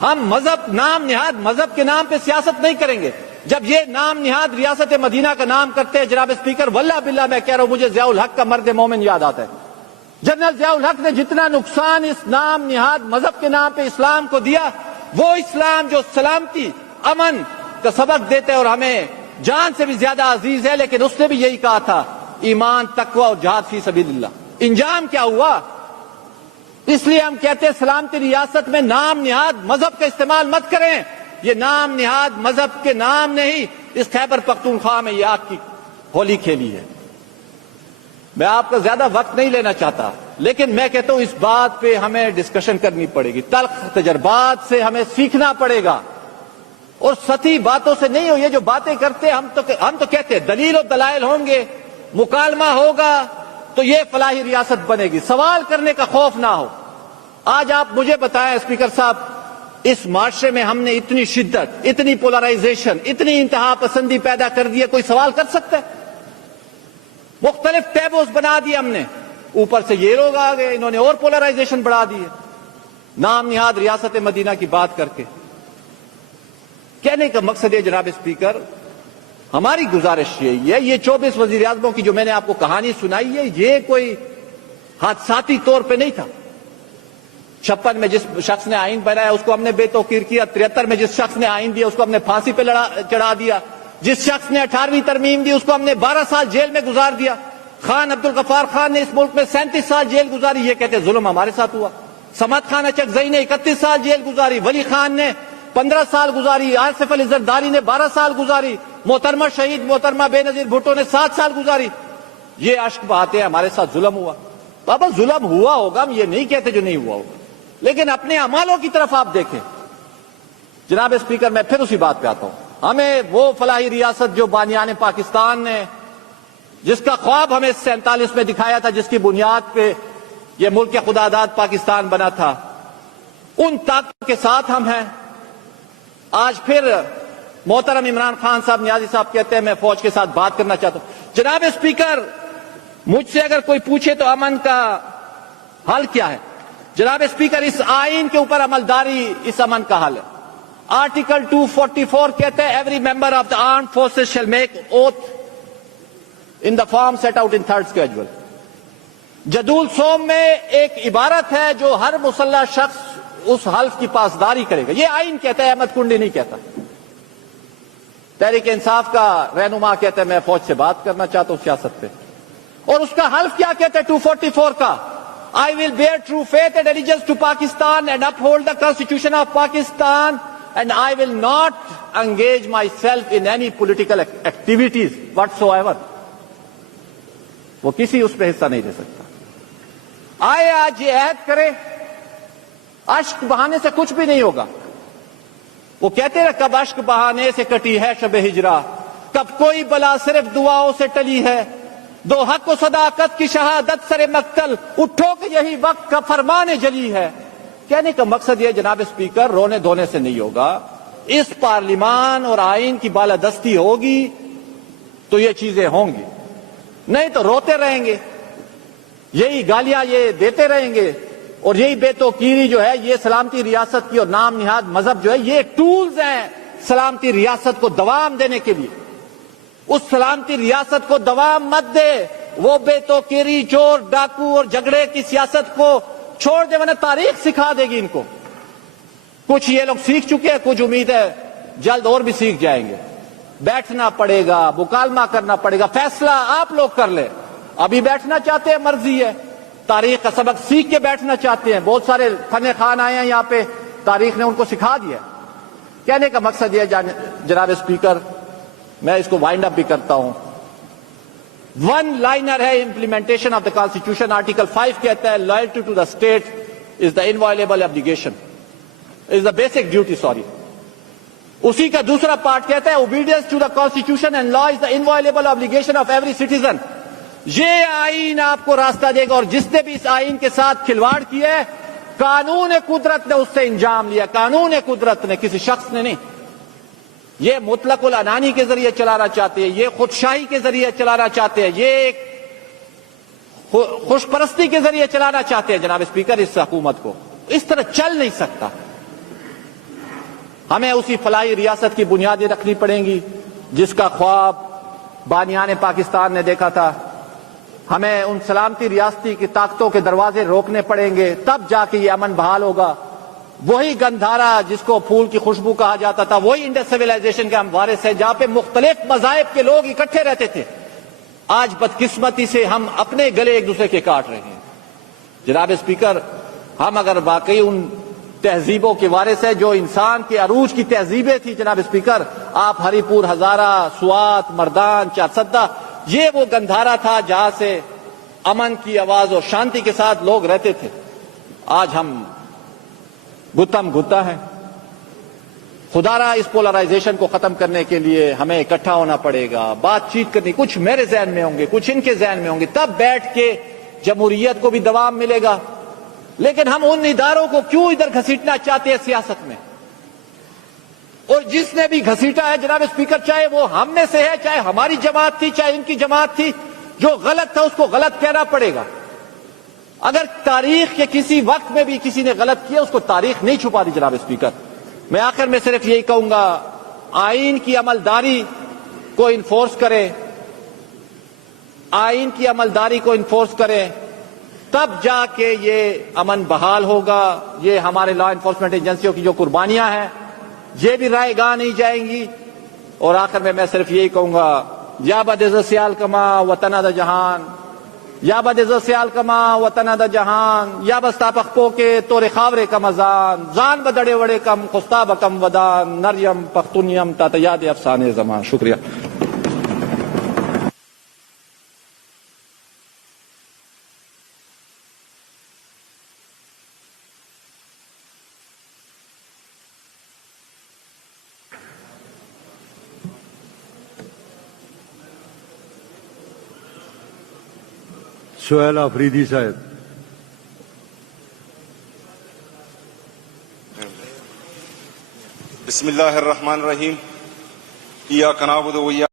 ہم نام نہاد مذہب کے نام پہ سیاست نہیں کریں گے. جب یہ نام نہاد ریاست مدینہ کا نام کرتے ہیں جناب اسپیکر، واللہ باللہ میں کہہ رہا ہوں مجھے ضیاء الحق کا مرد مومن یاد آتا ہے. جنرل ضیاء الحق نے جتنا نقصان اس نام نہاد مذہب کے نام پہ اسلام کو دیا، وہ اسلام جو سلامتی امن کا سبق دیتے اور ہمیں جان سے بھی زیادہ عزیز ہے، لیکن اس نے بھی یہی کہا تھا ایمان تقوی اور جہاد فی سبیل اللہ. انجام کیا ہوا؟ اس لیے ہم کہتے ہیں سلامتی ریاست میں نام نہاد مذہب کا استعمال مت کریں. یہ نام نہاد مذہب کے نام نہیں، اس خیبر پختونخوا میں یہ آگ کی ہولی کھیلی ہے. میں آپ کا زیادہ وقت نہیں لینا چاہتا، لیکن میں کہتا ہوں اس بات پہ ہمیں ڈسکشن کرنی پڑے گی. تلخ تجربات سے ہمیں سیکھنا پڑے گا اور سطحی باتوں سے نہیں ہو. یہ جو باتیں کرتے ہم تو کہتے ہیں دلیل و دلائل ہوں گے، مکالمہ ہوگا تو یہ فلاحی ریاست بنے گی. سوال کرنے کا خوف نہ ہو. آج آپ مجھے بتائیں اسپیکر صاحب، اس معاشرے میں ہم نے اتنی شدت، اتنی پولرائزیشن، اتنی انتہا پسندی پیدا کر دی ہے، کوئی سوال کر سکتا ہے؟ مختلف ٹیبوز بنا دیے ہم نے، اوپر سے یہ لوگ آ گئے، انہوں نے اور پولرائزیشن بڑھا دی ہے نام نہاد ریاست مدینہ کی بات کر کے. کہنے کا مقصد یہ جناب اسپیکر، ہماری گزارش یہی ہے، یہ 24 وزیر اعظموں کی جو میں نے آپ کو کہانی سنائی ہے، یہ کوئی حادثاتی طور پہ نہیں تھا. 56 میں جس شخص نے آئین بنایا اس کو ہم نے بے توقیر کیا، 73 میں جس شخص نے آئین دیا اس کو ہم نے پھانسی پہ چڑھا دیا، جس شخص نے 18ویں ترمیم دی اس کو ہم نے 12 سال جیل میں گزار دیا. خان عبدالغفار خان نے اس ملک میں 37 سال جیل گزاری، یہ کہتے ظلم ہمارے ساتھ ہوا. صمد خان اچکزئی نے 31 سال جیل گزاری، ولی خان نے 15 سال گزاری، آصف علی زرداری نے 12 سال گزاری، محترمہ شہید محترمہ بے نظیر بھٹو نے 7 سال گزاری. یہ اشک بہاتے ہیں ہمارے ساتھ ظلم ہوا. بابا ظلم ہوا ہوگا، ہم یہ نہیں کہتے جو نہیں ہوا ہوگا، لیکن اپنے اعمالوں کی طرف آپ دیکھیں. جناب اسپیکر میں پھر اسی بات پہ آتا ہوں. ہمیں وہ فلاحی ریاست جو بانیان پاکستان نے، جس کا خواب ہمیں 47 میں دکھایا تھا، جس کی بنیاد پہ یہ ملک خدا داد پاکستان بنا تھا، ان طاقت کے ساتھ ہم ہیں. آج پھر محترم عمران خان صاحب نیازی صاحب کہتے ہیں میں فوج کے ساتھ بات کرنا چاہتا ہوں. جناب اسپیکر مجھ سے اگر کوئی پوچھے تو امن کا حل کیا ہے، جناب اسپیکر اس آئین کے اوپر عملداری اس امن کا حل ہے. آرٹیکل 244 کہتے ہیں every member of the armed forces shall make oath in the form set out in 3rd schedule. جدول سوم میں ایک عبارت ہے جو ہر مسلح شخص اس حلف کی پاسداری کرے گا. یہ آئین کہتا ہے، احمد کنڈی نہیں کہتا. تحریک انصاف کا رہنما کہتا ہے میں فوج سے بات کرنا چاہتا ہوں سیاست پہ. اور اس کا حلف کیا کہتا ہے 244 کا؟ I will bear true faith and allegiance to Pakistan and uphold the Constitution of Pakistan and I will not engage myself in any political activities whatsoever. وہ کسی اس پہ حصہ نہیں لے سکتا. آئے آج یہ عہد کرے، اشک بہانے سے کچھ بھی نہیں ہوگا. وہ کہتے ہیں کب اشک بہانے سے کٹی ہے شب ہجرا، کب کوئی بلا صرف دعاؤں سے ٹلی ہے، دو حق و صداقت کی شہادت سر مقتل، اٹھو کہ یہی وقت کا فرمان جلی ہے. کہنے کا مقصد یہ جناب اسپیکر رونے دھونے سے نہیں ہوگا. اس پارلیمان اور آئین کی بالادستی ہوگی تو یہ چیزیں ہوں گی، نہیں تو روتے رہیں گے، یہی گالیاں یہ دیتے رہیں گے. اور یہی بے توقیری جو ہے یہ سلامتی ریاست کی اور نام نہاد مذہب جو ہے یہ ٹولز ہیں سلامتی ریاست کو دوام دینے کے لیے. اس سلامتی ریاست کو دوام مت دے. وہ بے توقیری، چور ڈاکو اور جھگڑے کی سیاست کو چھوڑ دے، ورنہ تاریخ سکھا دے گی ان کو. کچھ یہ لوگ سیکھ چکے ہیں، کچھ امید ہے جلد اور بھی سیکھ جائیں گے. بیٹھنا پڑے گا، مکالمہ کرنا پڑے گا، فیصلہ آپ لوگ کر لیں. ابھی بیٹھنا چاہتے ہیں مرضی ہے، تاریخ کا سبق سیکھ کے بیٹھنا چاہتے ہیں. بہت سارے فن خان آئے ہیں یہاں پہ، تاریخ نے ان کو سکھا دیا. کہنے کا مقصد یہ جناب اسپیکر، میں اس کو وائنڈ اپ بھی کرتا ہوں. ون لائنر ہے implementation of the constitution. Article 5 کہتا ہے loyalty to the state is the inviolable obligation, is the basic duty. اسی کا دوسرا پارٹ کہتا ہے obedience to the constitution and law is the inviolable obligation of every citizen. یہ آئین آپ کو راستہ دے گا، اور جس نے بھی اس آئین کے ساتھ کھلواڑ کیا ہے قانون قدرت نے اس سے انجام لیا. قانون قدرت نے، کسی شخص نے نہیں. یہ مطلق العنانی کے ذریعے چلانا چاہتے ہیں، یہ خودشاہی کے ذریعے چلانا چاہتے ہیں، یہ ایک خوش پرستی کے ذریعے چلانا چاہتے ہیں. جناب اسپیکر اس حکومت کو اس طرح چل نہیں سکتا. ہمیں اسی فلاحی ریاست کی بنیادیں رکھنی پڑیں گی جس کا خواب بانیان پاکستان نے دیکھا تھا. ہمیں ان سلامتی ریاستی کی طاقتوں کے دروازے روکنے پڑیں گے, تب جا کے یہ امن بحال ہوگا. وہی گندھارا جس کو پھول کی خوشبو کہا جاتا تھا, وہی انڈس سویلائزیشن کے ہم وارث ہیں جہاں پہ مختلف مذاہب کے لوگ اکٹھے رہتے تھے. آج بدقسمتی سے ہم اپنے گلے ایک دوسرے کے کاٹ رہے ہیں. جناب اسپیکر, ہم اگر واقعی ان تہذیبوں کے وارث ہیں جو انسان کے عروج کی تہذیبیں تھی, جناب اسپیکر, آپ ہری پور, ہزارہ, سوات, مردان, چارسدہ, یہ وہ گندھارا تھا جہاں سے امن کی آواز اور شانتی کے ساتھ لوگ رہتے تھے. آج ہم گتم گتا ہیں. خدا را اس پولرائزیشن کو ختم کرنے کے لیے ہمیں اکٹھا ہونا پڑے گا, بات چیت کرنی, کچھ میرے ذہن میں ہوں گے, کچھ ان کے ذہن میں ہوں گے, تب بیٹھ کے جمہوریت کو بھی دوام ملے گا. لیکن ہم ان اداروں کو کیوں ادھر گھسیٹنا چاہتے ہیں سیاست میں؟ اور جس نے بھی گھسیٹا ہے جناب اسپیکر, چاہے وہ ہم میں سے ہے, چاہے ہماری جماعت تھی, چاہے ان کی جماعت تھی, جو غلط تھا اس کو غلط کہنا پڑے گا. اگر تاریخ کے کسی وقت میں بھی کسی نے غلط کیا, اس کو تاریخ نہیں چھپا دی. جناب اسپیکر, میں آخر میں صرف یہی کہوں گا, آئین کی عملداری کو انفورس کریں, آئین کی عملداری کو انفورس کریں, تب جا کے یہ امن بحال ہوگا. یہ ہمارے لا انفورسمنٹ ایجنسیوں کی جو قربانیاں ہیں یہ بھی رائے گاہ نہیں جائیں گی. اور آخر میں صرف یہی کہوں گا, یا بدعز سیال کما وطن دا جہان, یا بدعز سیال کما وطن دا جہان, یا بستا پخپو کے تور خاورے کا مزان, زان بدڑے وڑے کم خستا بکم ودان, نریم پختونیم تا یاد افسانے زمان. شکریہ. سہیل آفریدی صاحب. بسم اللہ الرحمن الرحیم. ایاک نعبد و ایاک